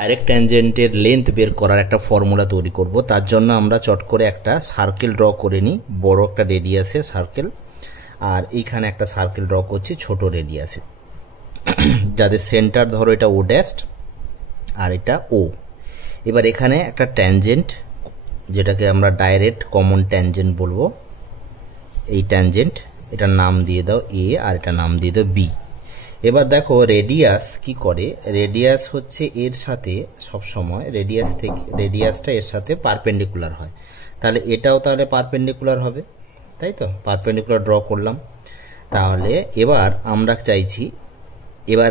Direct ট্যানজেন্টের length বের করার একটা ফর্মুলা তৈরি করব। তার জন্য আমরা চট করে একটা সার্কেল ড্র করে নিই, বড় একটা রেডিয়াসে সার্কেল, আর এইখানে একটা সার্কেল ড্র করছি ছোট রেডিয়াসে, যাদের সেন্টার ধরো এটা ও ড্যাস্ট আর এটা ও। এবার এখানে একটা ট্যানজেন্ট, যেটাকে আমরা ডাইরেক্ট কমন ট্যানজেন্ট বলবো, এই ট্যানজেন্ট এটার নাম দিয়ে দাও এ আর এটা নাম দিয়ে দাও বি। এবার দেখো রেডিয়াস কি করে, রেডিয়াস হচ্ছে এর সাথে সব সময় রেডিয়াসটা এর সাথে পারপেন্ডিকুলার হয়, তাহলে এটাও তাহলে পারপেন্ডিকুলার হবে, তাই তো? পারপেন্ডিকুলার ড্র করলাম। তাহলে এবার আমরা চাইছি এবার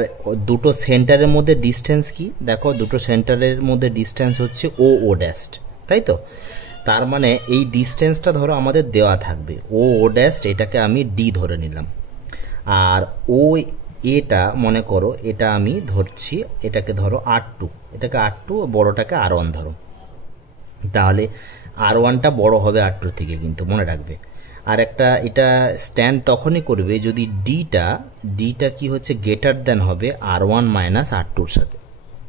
দুটো সেন্টারের মধ্যে ডিস্টেন্স কি, দেখো দুটো সেন্টারের মধ্যে ডিস্টেন্স হচ্ছে ও ও ড্যাস্ট, তাই তো? তার মানে এই ডিস্টেন্সটা ধরো আমাদের দেওয়া থাকবে ও ও ড্যাস্ট, এটাকে আমি ডি ধরে নিলাম, আর ও এটা মনে করো এটা আমি ধরছি, এটাকে ধরো R2, এটাকে R2, বড়টাকে R1 ধরো। তাহলে R1টা বড় হবে R2 থেকে, কিন্তু মনে রাখবে। আর একটা এটা স্ট্যান্ড তখনই করবে যদি ডিটা কি হচ্ছে গ্রেটার দেন হবে R1 মাইনাস R2-র সাথে,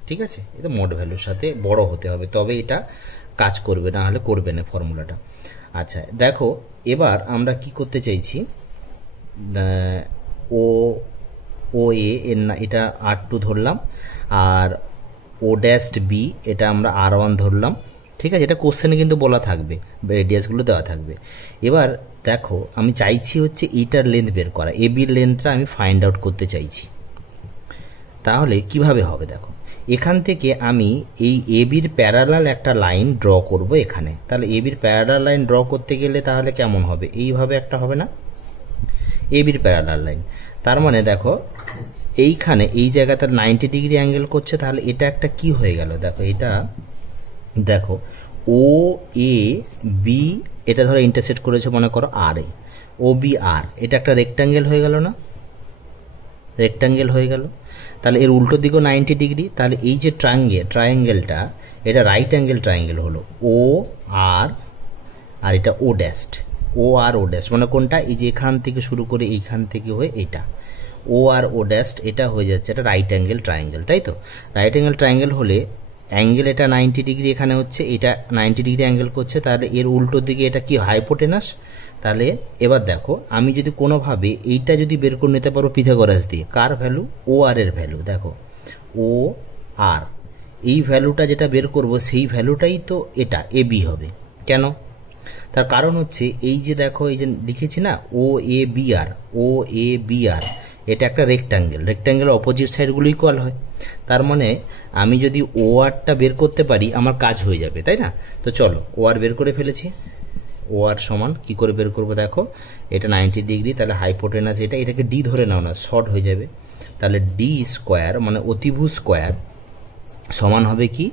ঠিক আছে? এটা মোড ভ্যালুর সাথে বড় হতে হবে, তবে এটা কাজ করবে, না হলে করবে না ফর্মুলাটা। আচ্ছা দেখো এবার আমরা কি করতে চাইছি, ও এ এর না এটা R2 ধরলাম, আর ও ড্যাস্ট বি এটা আমরা R1 ধরলাম, ঠিক আছে? এটা কোশ্চেনে কিন্তু বলা থাকবে, রেডিয়াসগুলো দেওয়া থাকবে। এবার দেখো আমি চাইছি হচ্ছে এইটার লেন্থ বের করা, এ বির লেন্থটা আমি ফাইন্ড আউট করতে চাইছি। তাহলে কিভাবে হবে দেখো, এখান থেকে আমি এই এ বির প্যারালাল একটা লাইন ড্র করব এখানে। তাহলে এ বির প্যারালাল লাইন ড্র করতে গেলে তাহলে কেমন হবে, এইভাবে একটা হবে না, এ বির প্যারালাল লাইন। তার মানে দেখো এইখানে এই জায়গাতে 90 ডিগ্রি অ্যাঙ্গেল করছে, তাহলে এটা একটা কি হয়ে গেল দেখো, এটা দেখো ও এ বি, এটা ধরো ইন্টারসেক্ট করেছে মনে করো আর এ, ও বি আর, এটা একটা রেক্ট্যাঙ্গেল হয়ে গেল না, রেক্ট্যাঙ্গেল হয়ে গেল। তাহলে এর উল্টো দিকেও 90 ডিগ্রি, তাহলে এই যে ট্রায়াঙ্গেলটা এটা রাইট অ্যাঙ্গেল ট্রায়াঙ্গেল হলো, ও আর আর এটা ও ড্যাস্ট, ও আর ও ড্যাস্ট মানে কোনটা, এই যে এখান থেকে শুরু করে এইখান থেকে হয়ে এটা ও আর ও ড্যাস্ট, এটা হয়ে যাচ্ছে এটা রাইট অ্যাঙ্গেল ট্রায়াঙ্গেল, তাই তো? রাইট অ্যাঙ্গেল ট্রায়াঙ্গেল হলে অ্যাঙ্গেল এটা 90 ডিগ্রি এখানে হচ্ছে, এটা 90 ডিগ্রি অ্যাঙ্গেল করছে, তাহলে এর উল্টো দিকে এটা কি হাইপোটেনাস। তাহলে এবার দেখো আমি যদি কোনোভাবে এইটা যদি বের করে নিতে পারো পিথাগোরাস দিয়ে, কার ভ্যালু, ও আর এর ভ্যালু, দেখো ও আর এই ভ্যালুটা যেটা বের করব সেই ভ্যালুটাই তো এটা এ বি হবে। কেন? তার কারণ হচ্ছে এই যে দেখো এই যে লিখেছি না ও A B R, O A B আর, এটা একটা রেক্ট্যাঙ্গেল অপোজিট সাইডগুলো ইকুয়াল হয়। তার মানে আমি যদি ও আরটা বের করতে পারি আমার কাজ হয়ে যাবে, তাই না? তো চলো ও আর বের করে ফেলেছি, ও আর সমান কি করে বের করবো দেখো, এটা 90 ডিগ্রি, তাহলে হাইপোটেনাস এটা, এটাকে ডি ধরে নাও না, শর্ট হয়ে যাবে। তাহলে ডি স্কোয়ার মানে অতিভুজ স্কোয়ার সমান হবে কি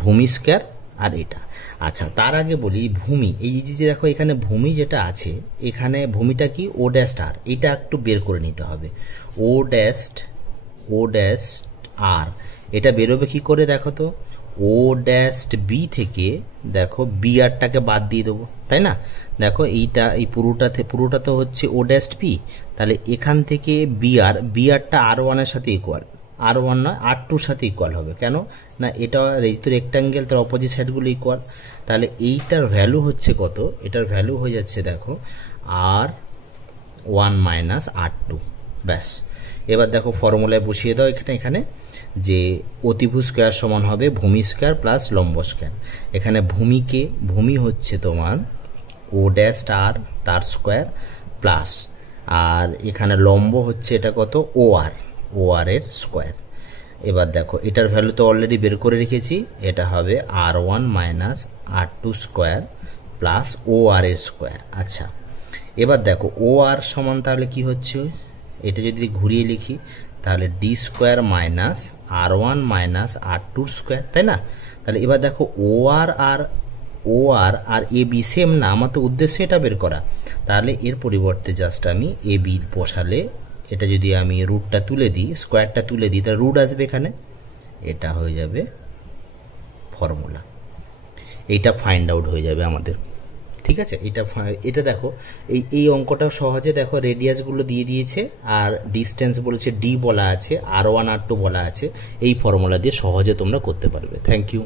ভূমি স্কোয়ার আর এটা। আচ্ছা তার আগে বলি ভূমি, এই যে দেখো এখানে ভূমি যেটা আছে, এখানে ভূমিটা কি ও ড্যাস্ট আর, এটা একটু বের করে নিতে হবে, ও ড্যাস্ট আর, এটা বেরোবে কি করে দেখো তো, ও ড্যাস্ট বি থেকে দেখো বি আরটাকে বাদ দিয়ে দেবো, তাই না? দেখো এইটা এই পুরোটা তো হচ্ছে ও ড্যাস্ট বি, তাহলে এখান থেকে বি আরটা R1-এর সাথে ইকুয়াল, R1 নয় R2-র সাথে ইকুয়াল হবে। কেন না, এটা তো রেক্ট্যাঙ্গেল, তার অপোজিট সাইডগুলো ইকুয়াল। তাহলে এইটার ভ্যালু হচ্ছে কত, এটার ভ্যালু হয়ে যাচ্ছে দেখো R1 মাইনাস R2, ব্যাস। এবার দেখো ফর্মুলায় বসিয়ে দাও এখানে যে অতিভুজ স্কোয়ার সমান হবে ভূমি স্কোয়ার প্লাস লম্ব স্কোয়ার। এখানে ভূমি হচ্ছে তোমার ও ড্যাস্ট আর তার স্কোয়ার প্লাস, আর এখানে লম্ব হচ্ছে এটা কত ও আর এর স্কোয়ার। এবার দেখো এটার ভ্যালু তো অলরেডি বের করে রেখেছি, এটা হবে R1 minus R2 square plus ও আর এর স্কোয়ার। আচ্ছা এবার দেখো ও আর সমান তাহলে কি হচ্ছে, এটা যদি ঘুরিয়ে লিখি তাহলে D square minus R1 minus R2 square, তাই না? তাহলে এবার দেখো ও আর আর এ বি সেম না, আমার তো উদ্দেশ্য এটা বের করা, তাহলে এর পরিবর্তে জাস্ট আমি এ বি বসালে, এটা যদি আমি রুটটা তুলে দিই, স্কোয়ারটা তুলে দিই, তাহলে রুট আসবে এখানে, এটা হয়ে যাবে ফর্মুলা, এইটা ফাইন্ড আউট হয়ে যাবে আমাদের। ঠিক আছে। এটা দেখো এই অঙ্কটা সহজে দেখো, রেডিয়াসগুলো দিয়ে দিয়েছে আর ডিস্টেন্স বলেছে ডি বলা আছে, R1 R2 বলা আছে। এই ফর্মুলা দিয়ে সহজে তোমরা করতে পারবে। Thank you.